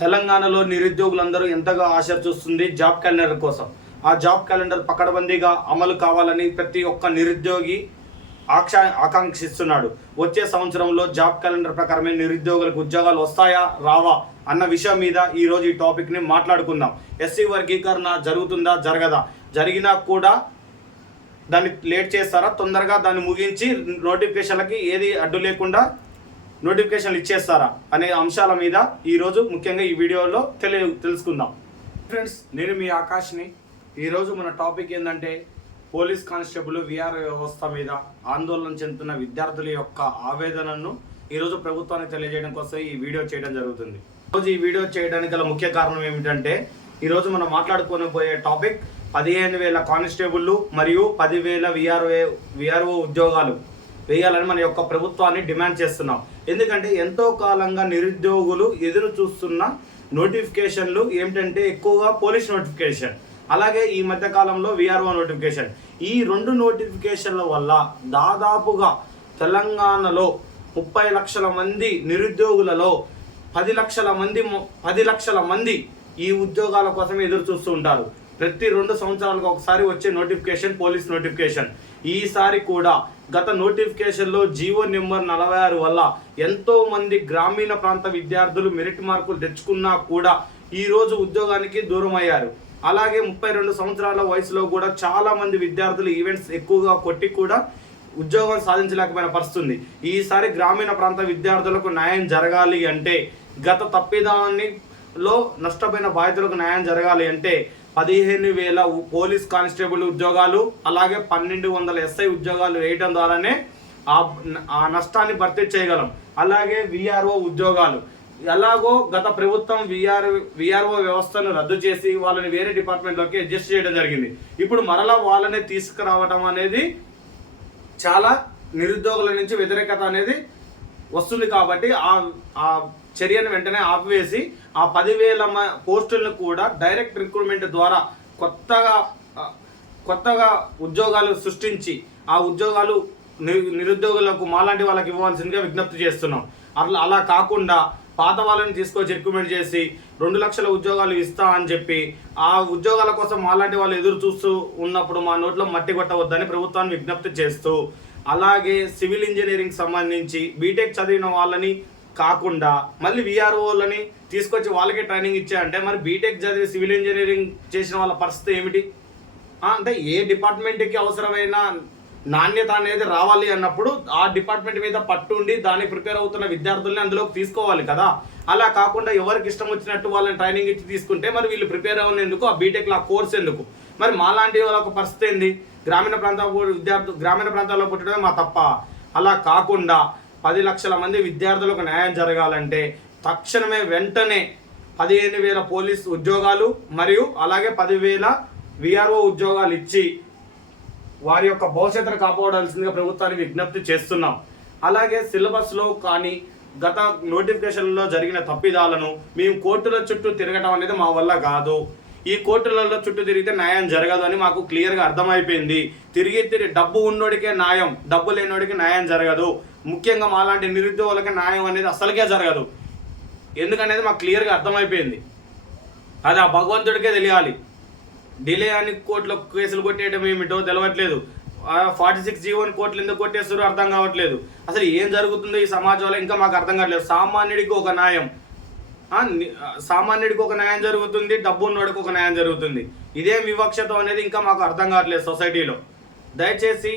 తెలంగాణలో నిరుద్యోగులందరూ ఎంతగా ఆశ చూస్తుంది జాబ్ క్యాలెండర్ కోసం? ఆ జాబ్ క్యాలెండర్ పకడబందీగా అమలు కావాలని ప్రతి ఒక్క నిరుద్యోగి ఆక్ష ఆకాంక్షిస్తున్నాడు. వచ్చే సంవత్సరంలో జాబ్ క్యాలెండర్ ప్రకారమే నిరుద్యోగులకు ఉద్యోగాలు వస్తాయా రావా అన్న విషయం మీద ఈరోజు ఈ టాపిక్ని మాట్లాడుకుందాం. ఎస్సీ వర్గీకరణ జరుగుతుందా జరగదా? జరిగినా కూడా దాన్ని లేట్ చేస్తారా? తొందరగా దాన్ని ముగించి నోటిఫికేషన్లకి ఏది అడ్డు లేకుండా నోటిఫికేషన్లు ఇచ్చేస్తారా అనే అంశాల మీద ఈరోజు ముఖ్యంగా ఈ వీడియోలో తెలియ తెలుసుకుందాం. ఫ్రెండ్స్ నేను మీ ఆకాష్ని. ఈరోజు మన టాపిక్ ఏంటంటే పోలీస్ కానిస్టేబుల్ విఆర్ వ్యవస్థ మీద ఆందోళన చెందుతున్న విద్యార్థుల యొక్క ఆవేదనను ఈరోజు ప్రభుత్వానికి తెలియజేయడం కోసం ఈ వీడియో చేయడం జరుగుతుంది. ఈరోజు ఈ వీడియో చేయడానికి గల ముఖ్య కారణం ఏమిటంటే ఈరోజు మనం మాట్లాడుకొని పోయే టాపిక్ పదిహేను వేల కానిస్టేబుల్లు మరియు పదివేల విఆర్ఓ విఆర్ఓ ఉద్యోగాలు. వేయాలని మన యొక్క ప్రభుత్వాన్ని డిమాండ్ చేస్తున్నాం. ఎందుకంటే ఎంతో కాలంగా నిరుద్యోగులు ఎదురు చూస్తున్న నోటిఫికేషన్లు ఏమిటంటే ఎక్కువగా పోలీస్ నోటిఫికేషన్ అలాగే ఈ మధ్య కాలంలో విఆర్ఓ నోటిఫికేషన్. ఈ రెండు నోటిఫికేషన్ల వల్ల దాదాపుగా తెలంగాణలో ముప్పై లక్షల మంది నిరుద్యోగులలో పది లక్షల మంది పది లక్షల మంది ఈ ఉద్యోగాల కోసం ఎదురు చూస్తూ ఉంటారు. ప్రతి రెండు సంవత్సరాలకు ఒకసారి వచ్చే నోటిఫికేషన్ పోలీస్ నోటిఫికేషన్. ఈసారి కూడా గత నోటిఫికేషన్లో జీవో నెంబర్ నలభై ఆరు వల్ల ఎంతో మంది గ్రామీణ ప్రాంత విద్యార్థులు మెరిట్ మార్కులు తెచ్చుకున్నా కూడా ఈ రోజు ఉద్యోగానికి దూరం అయ్యారు అలాగే ముప్పై రెండు సంవత్సరాల వయసులో కూడా చాలా మంది విద్యార్థులు ఈవెంట్స్ ఎక్కువగా కొట్టి కూడా ఉద్యోగం సాధించలేకపోయిన పరిస్థితి ఉంది ఈసారి గ్రామీణ ప్రాంత విద్యార్థులకు న్యాయం జరగాలి అంటే గత తప్పిదాన్ని లో నష్టపోయిన బాధితులకు న్యాయం జరగాలి అంటే పదిహేను వేల పోలీస్ కానిస్టేబుల్ ఉద్యోగాలు అలాగే పన్నెండు వందల ఎస్ఐ ఉద్యోగాలు వేయటం ద్వారానే ఆ ఆ నష్టాన్ని భర్తీ చేయగలం. అలాగే విఆర్ఓ ఉద్యోగాలు. ఎలాగో గత ప్రభుత్వం విఆర్ విఆర్ఓ వ్యవస్థను రద్దు చేసి వాళ్ళని వేరే డిపార్ట్మెంట్లోకి అడ్జస్ట్ చేయడం జరిగింది. ఇప్పుడు మరలా వాళ్ళనే తీసుకురావడం అనేది చాలా నిరుద్యోగుల నుంచి వ్యతిరేకత అనేది వస్తుంది కాబట్టి ఆ ఆ చర్యను వెంటనే ఆపివేసి ఆ పదివేల పోస్టులను కూడా డైరెక్ట్ రిక్రూట్మెంట్ ద్వారా కొత్తగా కొత్తగా ఉద్యోగాలు సృష్టించి ఆ ఉద్యోగాలు నిరుద్యోగులకు మాలాంటి వాళ్ళకి ఇవ్వాల్సిందిగా విజ్ఞప్తి చేస్తున్నాం. అట్లా అలా కాకుండా పాత వాళ్ళని తీసుకొచ్చి రికమెండ్ చేసి రెండు లక్షల ఉద్యోగాలు ఇస్తా అని చెప్పి ఆ ఉద్యోగాల కోసం మాలాంటి వాళ్ళు ఎదురు చూస్తూ ఉన్నప్పుడు మా నోట్లో మట్టి కొట్టవద్దని ప్రభుత్వాన్ని విజ్ఞప్తి చేస్తూ అలాగే సివిల్ ఇంజనీరింగ్ సంబంధించి బీటెక్ చదివిన వాళ్ళని కాకుండా మళ్ళీ విఆర్ఓలని తీసుకొచ్చి వాళ్ళకే ట్రైనింగ్ ఇచ్చా అంటే మరి బీటెక్ చదివి సివిల్ ఇంజనీరింగ్ చేసిన వాళ్ళ పరిస్థితి ఏమిటి? అంటే ఏ డిపార్ట్మెంట్కి అవసరమైన నాణ్యత అనేది రావాలి అన్నప్పుడు ఆ డిపార్ట్మెంట్ మీద పట్టుండి దానికి ప్రిపేర్ అవుతున్న విద్యార్థుల్ని అందులోకి తీసుకోవాలి కదా. అలా కాకుండా ఎవరికి ఇష్టం వచ్చినట్టు వాళ్ళని ట్రైనింగ్ ఇచ్చి తీసుకుంటే మరి వీళ్ళు ప్రిపేర్ అవునేందుకు ఆ బీటెక్లో ఆ కోర్స్ ఎందుకు? మరి మాలాంటి వాళ్ళ పరిస్థితి ఏంది? గ్రామీణ ప్రాంత విద్యార్థులు గ్రామీణ ప్రాంతాల్లో పుట్టడమే మా తప్ప. అలా కాకుండా పది లక్షల మంది విద్యార్థులకు న్యాయం జరగాలంటే తక్షణమే వెంటనే పదిహేను వేల పోలీస్ ఉద్యోగాలు మరియు అలాగే పదివేల విఆర్ఓ ఉద్యోగాలు ఇచ్చి వారి యొక్క భవిష్యత్తును కాపాడాల్సిందిగా ప్రభుత్వానికి విజ్ఞప్తి చేస్తున్నాం. అలాగే సిలబస్లో కానీ గత నోటిఫికేషన్లో జరిగిన తప్పిదాలను మేము కోర్టుల చుట్టూ తిరగటం అనేది మా వల్ల కాదు. ఈ కోర్టులలో చుట్టూ తిరిగితే న్యాయం జరగదు అని మాకు క్లియర్గా అర్థమైపోయింది. తిరిగి తిరిగి డబ్బు ఉన్నోడికే న్యాయం డబ్బు లేనోడికి న్యాయం జరగదు. ముఖ్యంగా మాలాంటి నిరుద్యోగులకి న్యాయం అనేది అసలుకే జరగదు. ఎందుకనేది మాకు క్లియర్గా అర్థమైపోయింది. అది ఆ భగవంతుడికే తెలియాలి. డిలే అని కోర్టులో కేసులు కొట్టేయడం ఏమిటో తెలవట్లేదు. ఫార్టీ సిక్స్ జీవోని కోర్టులు ఎందుకు కొట్టేస్తారో అర్థం కావట్లేదు. అసలు ఏం జరుగుతుందో ఈ సమాజంలో ఇంకా మాకు అర్థం కావట్లేదు. సామాన్యుడికి ఒక న్యాయం. సామాన్యుడికి ఒక న్యాయం జరుగుతుంది డబ్బు ఉన్నవాడికి ఒక న్యాయం జరుగుతుంది. ఇదే వివక్షత అనేది ఇంకా మాకు అర్థం కావట్లేదు సొసైటీలో. దయచేసి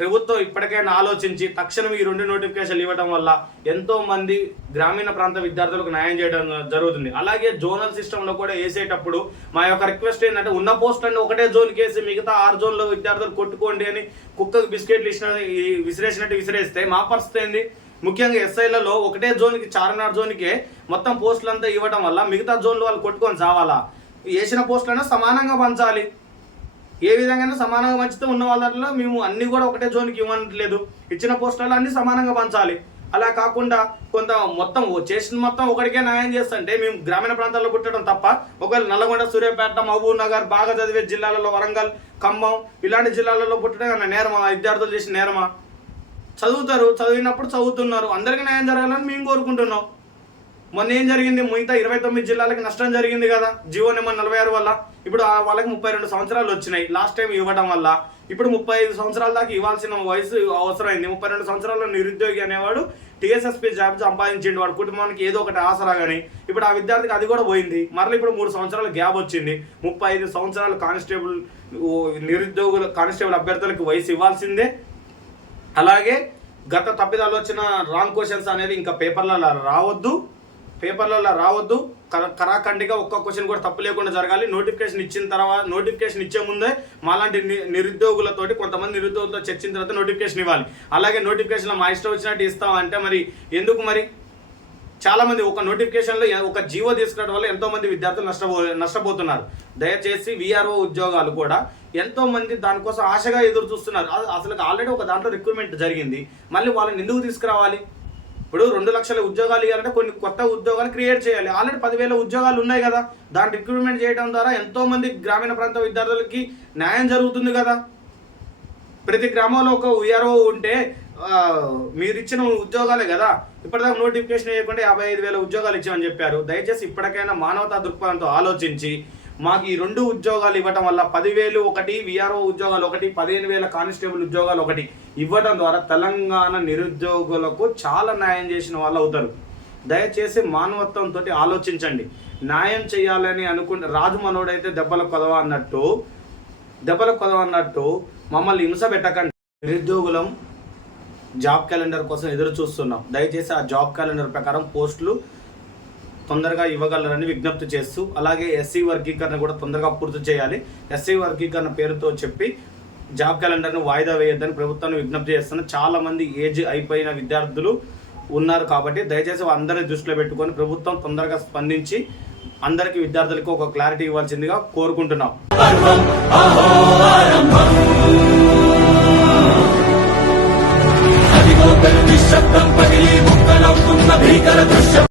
ప్రభుత్వం ఇప్పటికైనా ఆలోచించి తక్షణం ఈ రెండు నోటిఫికేషన్లు ఇవ్వడం వల్ల ఎంతో మంది గ్రామీణ ప్రాంత విద్యార్థులకు న్యాయం చేయడం జరుగుతుంది. అలాగే జోనల్ సిస్టంలో కూడా వేసేటప్పుడు మా యొక్క రిక్వెస్ట్ ఏంటంటే ఉన్న పోస్టులన్నీ ఒకటే జోన్కి వేసి మిగతా ఆరు జోన్లో విద్యార్థులు కొట్టుకోండి అని కుక్కకు బిస్కెట్లు ఇచ్చిన విసిరేసినట్టు విసిరేస్తే మా పరిస్థితి ఏంది? ముఖ్యంగా ఎస్ఐలలో ఒకటే జోన్కి చార్మినార్ జోన్కే మొత్తం పోస్టులు అంతా ఇవ్వడం వల్ల మిగతా జోన్లు వాళ్ళు కొట్టుకొని చావాలా వేసిన పోస్టులైనా సమానంగా పంచాలి. ఏ విధంగా సమానంగా పంచితే ఉన్న వాళ్ళలో మేము అన్ని కూడా ఒకటే జోన్కి ఇవ్వట్లేదు ఇచ్చిన పోస్టులలో అన్ని సమానంగా పంచాలి. అలా కాకుండా కొంత మొత్తం ఓ చేసిన మొత్తం ఒకటికే న్యాయం చేస్తుంటే మేము గ్రామీణ ప్రాంతాల్లో పుట్టడం తప్ప ఒకవేళ నల్లగొండ సూర్యాపేట మహబూబ్ నగర్ బాగా చదివే జిల్లాలలో వరంగల్ ఖమ్మం ఇలాంటి జిల్లాలలో పుట్టడం నేరమా? విద్యార్థులు చేసిన నేరమా? చదువుతారు చదివినప్పుడు చదువుతున్నారు. అందరికీ న్యాయం జరగాలని మేము కోరుకుంటున్నాం. మొన్న ఏం జరిగింది? మిగతా ఇరవై తొమ్మిది జిల్లాలకి నష్టం జరిగింది కదా. జియో నెంబర్ నలభై ఆరు వల్ల. ఇప్పుడు ఆ వాళ్ళకి ముప్పై రెండు సంవత్సరాలు వచ్చినాయి. లాస్ట్ టైం ఇవ్వడం వల్ల. ఇప్పుడు ముప్పై ఐదు సంవత్సరాల దాకా ఇవ్వాల్సిన వయసు అవసరమైంది. ముప్పై రెండు సంవత్సరాల నిరుద్యోగి అనేవాడు టీఎస్ఎస్పీ జాబ్ సంపాదించిండు. వాడు కుటుంబానికి ఏదో ఒకటి ఆసరా కానీ ఇప్పుడు ఆ విద్యార్థికి అది కూడా పోయింది. మరలా ఇప్పుడు మూడు సంవత్సరాల గ్యాప్ వచ్చింది. ముప్పై ఐదు సంవత్సరాలు కానిస్టేబుల్ నిరుద్యోగుల నిరుద్యోగులు కానిస్టేబుల్ అభ్యర్థులకు వయసు ఇవ్వాల్సిందే. అలాగే గత తప్పిదాలు వచ్చిన రాంగ్ క్వశ్చన్స్ అనేది ఇంకా పేపర్లలో రావద్దు. పేపర్లలో రావద్దు. కర- కరాఖండిగా ఒక్క క్వశ్చన్ కూడా తప్పు లేకుండా జరగాలి. నోటిఫికేషన్ ఇచ్చిన తర్వాత నోటిఫికేషన్ ఇచ్చే ముందే మాలాంటి నిరుద్యోగులతోటి కొంతమంది నిరుద్యోగులతో చర్చిన తర్వాత నోటిఫికేషన్ ఇవ్వాలి. అలాగే నోటిఫికేషన్లో మా ఇష్టం వచ్చినట్టు ఇస్తాం అంటే మరి ఎందుకు మరి? చాలా మంది ఒక నోటిఫికేషన్లో ఒక జీవో తీసుకురావడం వల్ల ఎంతో మంది విద్యార్థులు నష్టపో నష్టపోతున్నారు. దయచేసి విఆర్ఓ ఉద్యోగాలు కూడా ఎంతో మంది దానికోసం ఆశగా ఎదురు చూస్తున్నారు. అసలు ఆల్రెడీ ఒక దాంట్లో రిక్రూట్మెంట్ జరిగింది. మళ్ళీ వాళ్ళని ఎందుకు తీసుకురావాలి? ఇప్పుడు రెండు లక్షల ఉద్యోగాలు ఇవ్వాలంటే కొన్ని కొత్త ఉద్యోగాలు క్రియేట్ చేయాలి. ఆల్రెడీ పదివేల ఉద్యోగాలు ఉన్నాయి కదా. దాన్ని రిక్రూట్మెంట్ చేయడం ద్వారా ఎంతో మంది గ్రామీణ ప్రాంత విద్యార్థులకి న్యాయం జరుగుతుంది కదా. ప్రతి గ్రామంలో ఒక ఉయరో ఉంటే మీరు ఇచ్చిన ఉద్యోగాలే కదా. ఇప్పటిదాకా నోటిఫికేషన్ వేయకుండా యాభై ఐదు వేల ఉద్యోగాలు ఇచ్చామని చెప్పారు. దయచేసి ఇప్పటికైనా మానవతా దృక్పథంతో ఆలోచించి మాకు ఈ రెండు ఉద్యోగాలు ఇవ్వటం వల్ల పదివేలు ఒకటి విఆర్ఓ ఉద్యోగాలు ఒకటి పదిహేను వేల కానిస్టేబుల్ ఉద్యోగాలు ఒకటి ఇవ్వడం ద్వారా తెలంగాణ నిరుద్యోగులకు చాలా న్యాయం చేసిన వాళ్ళు అవుతారు. దయచేసి మానవత్వంతో ఆలోచించండి. న్యాయం చేయాలని అనుకుంటే రాజు మనోడైతే దెబ్బల కొదవ అన్నట్టు దెబ్బల కొదవ అన్నట్టు మమ్మల్ని హింస పెట్టకండి. నిరుద్యోగులం జాబ్ క్యాలెండర్ కోసం ఎదురు చూస్తున్నాం. దయచేసి ఆ జాబ్ క్యాలెండర్ ప్రకారం పోస్టులు తొందరగా ఇవ్వగలరని విజ్ఞప్తి చేస్తూ అలాగే ఎస్సీ వర్గీకరణ కూడా తొందరగా పూర్తి చేయాలి. ఎస్సీ వర్గీకరణ పేరుతో చెప్పి జాబ్ క్యాలెండర్ను వాయిదా వేయొద్దని ప్రభుత్వాన్ని విజ్ఞప్తి చేస్తున్నాం చాలామంది ఏజ్ అయిపోయిన విద్యార్థులు ఉన్నారు కాబట్టి దయచేసి అందరినీ దృష్టిలో పెట్టుకొని ప్రభుత్వం తొందరగా స్పందించి అందరికీ విద్యార్థులకు ఒక క్లారిటీ ఇవ్వాల్సిందిగా కోరుకుంటున్నాం. తో పెద్ద నిశ్శబ్దం పగిలి ముక్కలవుతున్న భీకర దృశ్యం